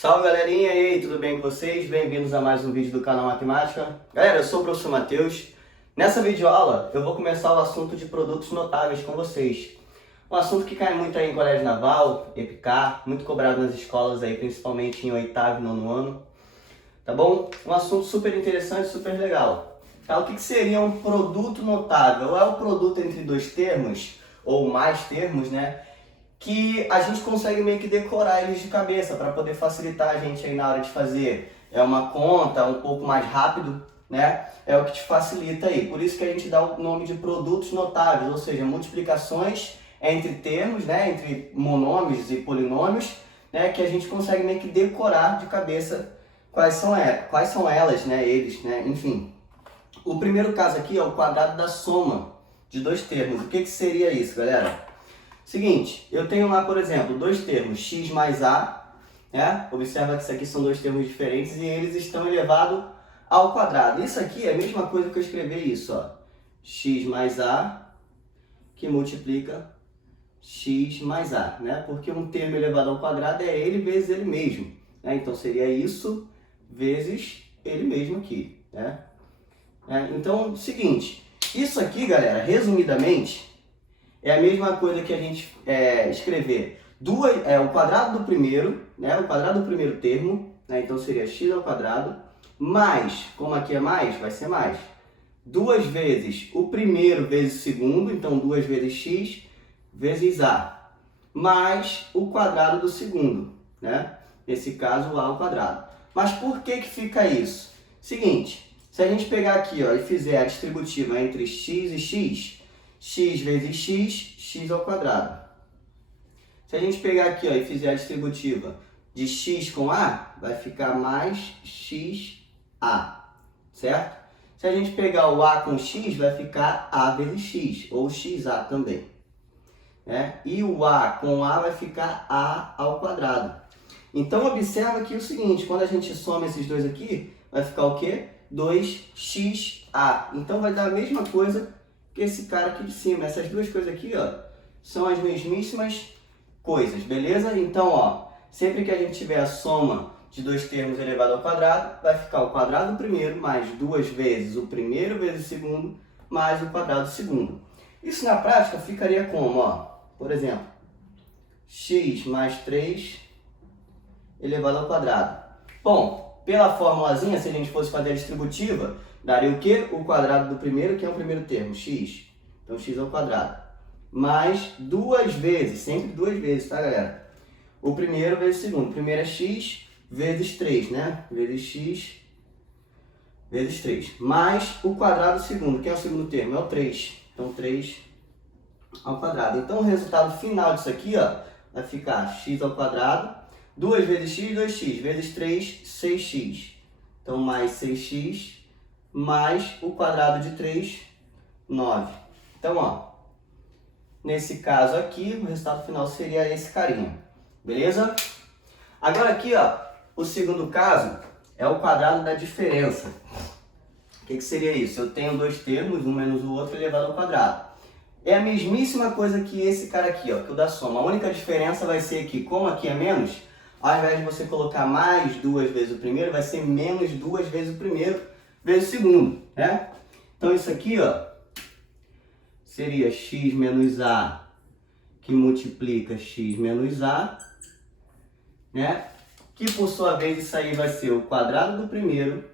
Salve galerinha, e aí, tudo bem com vocês? Bem-vindos a mais um vídeo do canal Matemática. Galera, eu sou o professor Matheus. Nessa videoaula eu vou começar o assunto de produtos notáveis com vocês. Um assunto que cai muito aí em colégio naval, EPICAR, muito cobrado nas escolas aí, principalmente em 8º e 9º ano. Tá bom? Um assunto super interessante, super legal. Tá, o que seria um produto notável? É o produto entre dois termos, ou mais termos, né? Que a gente consegue meio que decorar eles de cabeça para poder facilitar a gente aí na hora de fazer uma conta um pouco mais rápido, né? É o que te facilita aí. Por isso que a gente dá o nome de produtos notáveis, ou seja, multiplicações entre termos, né? Entre monômios e polinômios, né? Que a gente consegue meio que decorar de cabeça quais são elas, né? Eles, né? Enfim. O primeiro caso aqui é o quadrado da soma de dois termos. O que seria isso, galera? Seguinte, eu tenho lá, por exemplo, dois termos, x mais a, né? Observa que isso aqui são dois termos diferentes e eles estão elevados ao quadrado. Isso aqui é a mesma coisa que eu escrever isso, ó. X mais a que multiplica x mais a, né? Porque um termo elevado ao quadrado é ele vezes ele mesmo, né? Então seria isso vezes ele mesmo aqui, né? Então, seguinte, isso aqui, galera, resumidamente, é a mesma coisa que a gente escrever o quadrado do primeiro, né? O quadrado do primeiro termo, né? Então seria x ao quadrado, mais, como aqui é mais, vai ser mais, duas vezes o primeiro vezes o segundo, então 2 vezes x vezes a, mais o quadrado do segundo, né? Nesse caso, a ao quadrado. Mas por que fica isso? Seguinte, se a gente pegar aqui, ó, e fizer a distributiva entre x e x vezes x ao quadrado. Se a gente pegar aqui, ó, e fizer a distributiva de x com a, vai ficar mais xa, certo? Se a gente pegar o a com x, vai ficar a vezes x, ou xa também, né? E o a com a vai ficar a ao quadrado. Então, observa aqui o seguinte, quando a gente soma esses dois aqui, vai ficar o quê? 2xa. Então, vai dar a mesma coisa que esse cara aqui de cima. Essas duas coisas aqui, ó, são as mesmíssimas coisas, beleza? Então, ó, sempre que a gente tiver a soma de dois termos elevado ao quadrado, vai ficar o quadrado do primeiro mais duas vezes o primeiro vezes o segundo mais o quadrado do segundo. Isso na prática ficaria como, ó, por exemplo, x mais 3 elevado ao quadrado. Bom, pela formulazinha, se a gente fosse fazer a distributiva, daria o quê? O quadrado do primeiro, que é o primeiro termo, x. Então, x ao quadrado. Mais duas vezes, sempre duas vezes, tá, galera? O primeiro vezes o segundo. O primeiro é x vezes 3, né? Vezes x vezes 3. Mais o quadrado do segundo. Quem é o segundo termo? É o 3. Então, 3 ao quadrado. Então, o resultado final disso aqui, ó, vai ficar x ao quadrado. 2 vezes x, 2x. Vezes 3, 6x. Então, mais 6x. Mais o quadrado de 3, 9. Então, ó, nesse caso aqui, o resultado final seria esse carinha. Beleza? Agora aqui, ó, o segundo caso é o quadrado da diferença. O que seria isso? Eu tenho dois termos, um menos o outro elevado ao quadrado. É a mesmíssima coisa que esse cara aqui, ó, que o da soma. A única diferença vai ser que, como aqui é menos, ao invés de você colocar mais duas vezes o primeiro, vai ser menos duas vezes o primeiro vezes o segundo, né? Então isso aqui, ó, seria x menos a que multiplica x menos a, né? Que por sua vez isso aí vai ser o quadrado do primeiro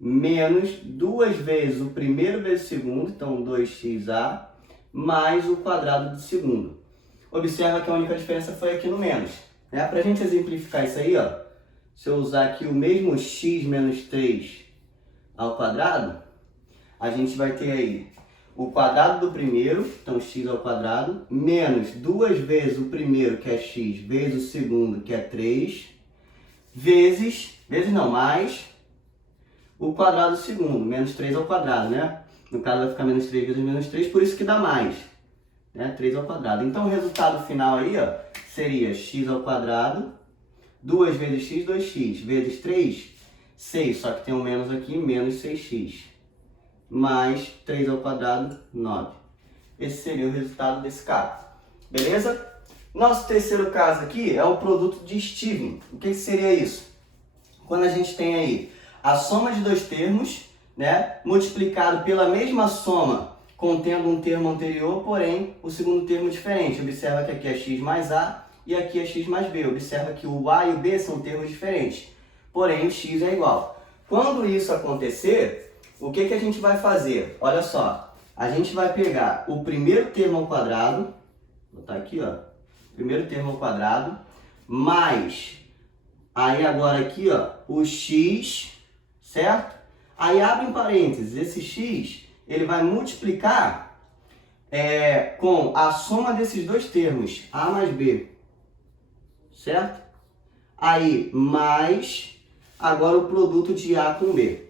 menos duas vezes o primeiro vezes o segundo, então 2xa, mais o quadrado do segundo. Observa que a única diferença foi aqui no menos, né? Para a gente exemplificar isso aí, ó, se eu usar aqui o mesmo x menos 3 ao quadrado, a gente vai ter aí o quadrado do primeiro, então x ao quadrado, menos duas vezes o primeiro, que é x, vezes o segundo, que é 3, mais o quadrado do segundo, menos 3 ao quadrado, né? No caso vai ficar menos 3 vezes menos 3, por isso que dá mais, né? 3 ao quadrado. Então o resultado final aí, ó, seria x ao quadrado, 2 vezes x, 2x, vezes 3, 6, só que tem um menos aqui, menos 6x, mais 3 ao quadrado, 9. Esse seria o resultado desse cara. Beleza? Nosso terceiro caso aqui é o produto de Steven. O que seria isso? Quando a gente tem aí a soma de dois termos, né, multiplicado pela mesma soma contendo um termo anterior, porém o segundo termo diferente. Observa que aqui é x mais a e aqui é x mais b. Observa que o a e o b são termos diferentes, porém o x é igual. Quando isso acontecer, o que a gente vai fazer? Olha só, a gente vai pegar o primeiro termo ao quadrado, vou botar aqui, ó, primeiro termo ao quadrado, mais, aí agora aqui, ó, o x, certo? Aí abre em parênteses, esse x, ele vai multiplicar com a soma desses dois termos, a mais b, certo? Aí, mais, agora o produto de a com b,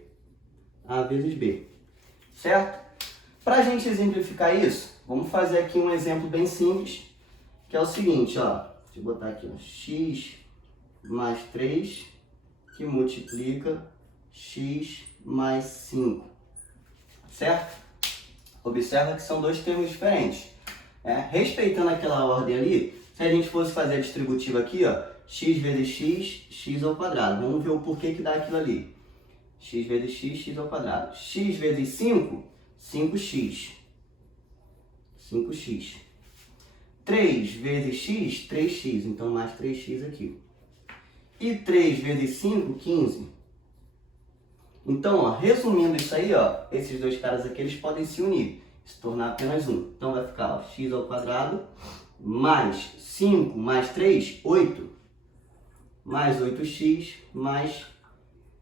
a vezes b, certo? Para a gente exemplificar isso, vamos fazer aqui um exemplo bem simples, que é o seguinte, ó, deixa eu botar aqui, ó, x mais 3, que multiplica x mais 5, certo? Observa que são dois termos diferentes. Respeitando aquela ordem ali, se a gente fosse fazer a distributiva aqui, ó, x vezes x, x ao quadrado. Vamos ver o porquê que dá aquilo ali. X vezes x, x ao quadrado. X vezes 5, 5x. 5x. 3 vezes x, 3x. Então, mais 3x aqui. E 3 vezes 5, 15. Então, ó, resumindo isso aí, ó, esses dois caras aqui, eles podem se unir, se tornar apenas um. Então, vai ficar, ó, x ao quadrado, mais 5, mais 3, 8, mais 8x, mais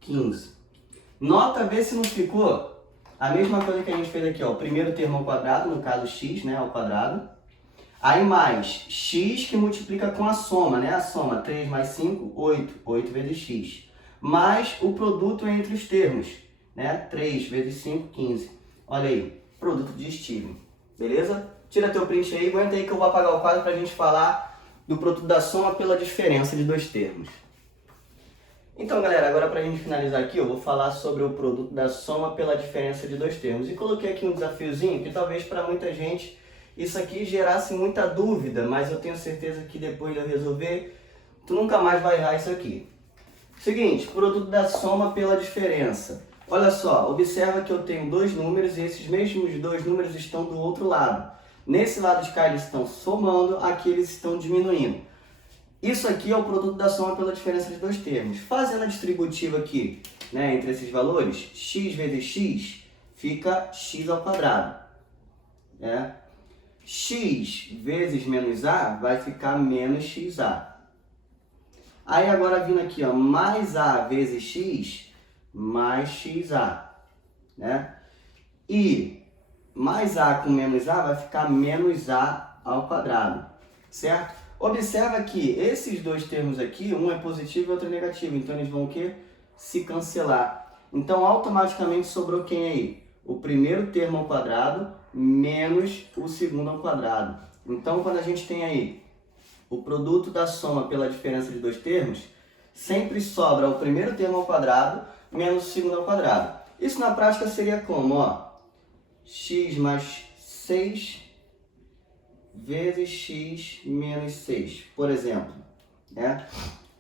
15. Nota, vê se não ficou a mesma coisa que a gente fez aqui, ó, o primeiro termo ao quadrado, no caso x, né, ao quadrado. Aí mais x que multiplica com a soma, né, a soma, 3 mais 5, 8, 8 vezes x. Mais o produto entre os termos, né? 3 vezes 5, 15. Olha aí, produto de Steven. Beleza? Tira teu print aí, aguenta aí que eu vou apagar o quadro para a gente falar do produto da soma pela diferença de dois termos. Então, galera, agora para a gente finalizar aqui, eu vou falar sobre o produto da soma pela diferença de dois termos. E coloquei aqui um desafiozinho que talvez para muita gente isso aqui gerasse muita dúvida, mas eu tenho certeza que depois de eu resolver, tu nunca mais vai errar isso aqui. Seguinte, produto da soma pela diferença. Olha só, observa que eu tenho dois números e esses mesmos dois números estão do outro lado. Nesse lado de cá eles estão somando, aqui eles estão diminuindo. Isso aqui é o produto da soma pela diferença de dois termos. Fazendo a distributiva aqui, né, entre esses valores, x vezes x fica x ao quadrado. X vezes menos a vai ficar menos xa. Aí agora vindo aqui, ó, mais a vezes x, mais xa, né? E mais a com menos a vai ficar menos a ao quadrado, certo? Observa que esses dois termos aqui, um é positivo e outro é negativo, então eles vão o quê? Se cancelar. Então automaticamente sobrou quem aí? O primeiro termo ao quadrado menos o segundo ao quadrado. Então quando a gente tem aí o produto da soma pela diferença de dois termos, sempre sobra o primeiro termo ao quadrado menos o segundo ao quadrado. Isso na prática seria como? Ó, x mais 6 vezes x menos 6, por exemplo. Né?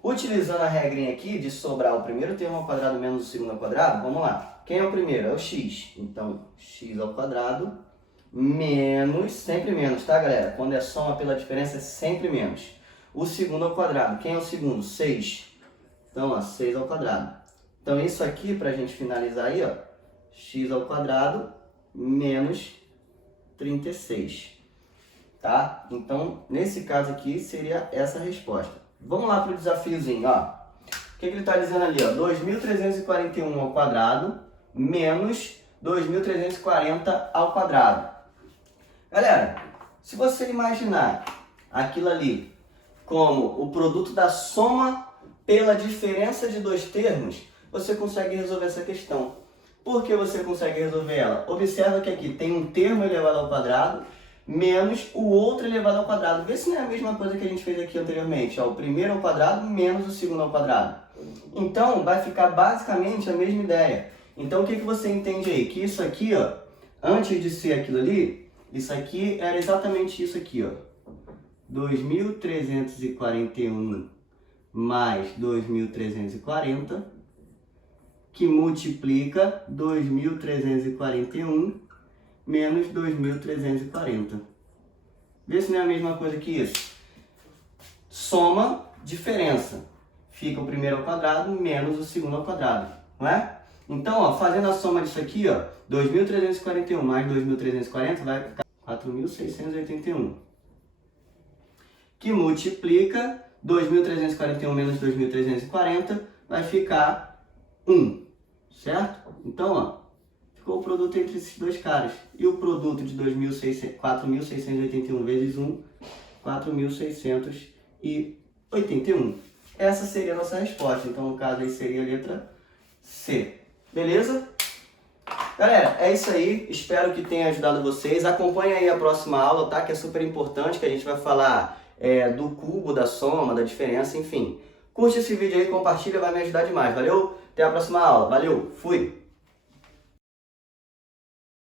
Utilizando a regrinha aqui de sobrar o primeiro termo ao quadrado menos o segundo ao quadrado, vamos lá. Quem é o primeiro? É o x. Então, x ao quadrado menos, sempre menos, tá, galera? Quando é soma pela diferença, é sempre menos. O segundo ao quadrado. Quem é o segundo? 6. Então, ó, 6 ao quadrado. Então, isso aqui, pra gente finalizar aí, ó, x ao quadrado menos 36. Tá? Então, nesse caso aqui, seria essa a resposta. Vamos lá para o desafiozinho, ó. O que ele está dizendo ali, ó? 2.341 ao quadrado menos 2.340 ao quadrado. Galera, se você imaginar aquilo ali como o produto da soma pela diferença de dois termos, você consegue resolver essa questão. Por que você consegue resolver ela? Observa que aqui tem um termo elevado ao quadrado menos o outro elevado ao quadrado. Vê se não é a mesma coisa que a gente fez aqui anteriormente. Ó, o primeiro ao quadrado menos o segundo ao quadrado. Então, vai ficar basicamente a mesma ideia. Então, o que você entende aí? Que isso aqui, ó, antes de ser aquilo ali, isso aqui era exatamente isso aqui, ó. 2.341 mais 2.340, que multiplica 2.341 menos 2.340. Vê se não é a mesma coisa que isso. Soma, diferença. Fica o primeiro ao quadrado menos o segundo ao quadrado, não é? Então, ó, fazendo a soma disso aqui, ó, 2.341 mais 2.340 vai ficar 4.681. Que multiplica 2.341 menos 2.340 vai ficar 1, certo? Então, ó, ficou o produto entre esses dois caras. E o produto de 4.681 vezes 1, 4.681. Essa seria a nossa resposta. Então, no caso aí seria a letra C. Beleza? Galera, é isso aí. Espero que tenha ajudado vocês. Acompanhe aí a próxima aula, tá? Que é super importante, que a gente vai falar do cubo, da soma, da diferença, enfim. Curte esse vídeo aí, compartilha, vai me ajudar demais. Valeu? Até a próxima aula. Valeu, fui!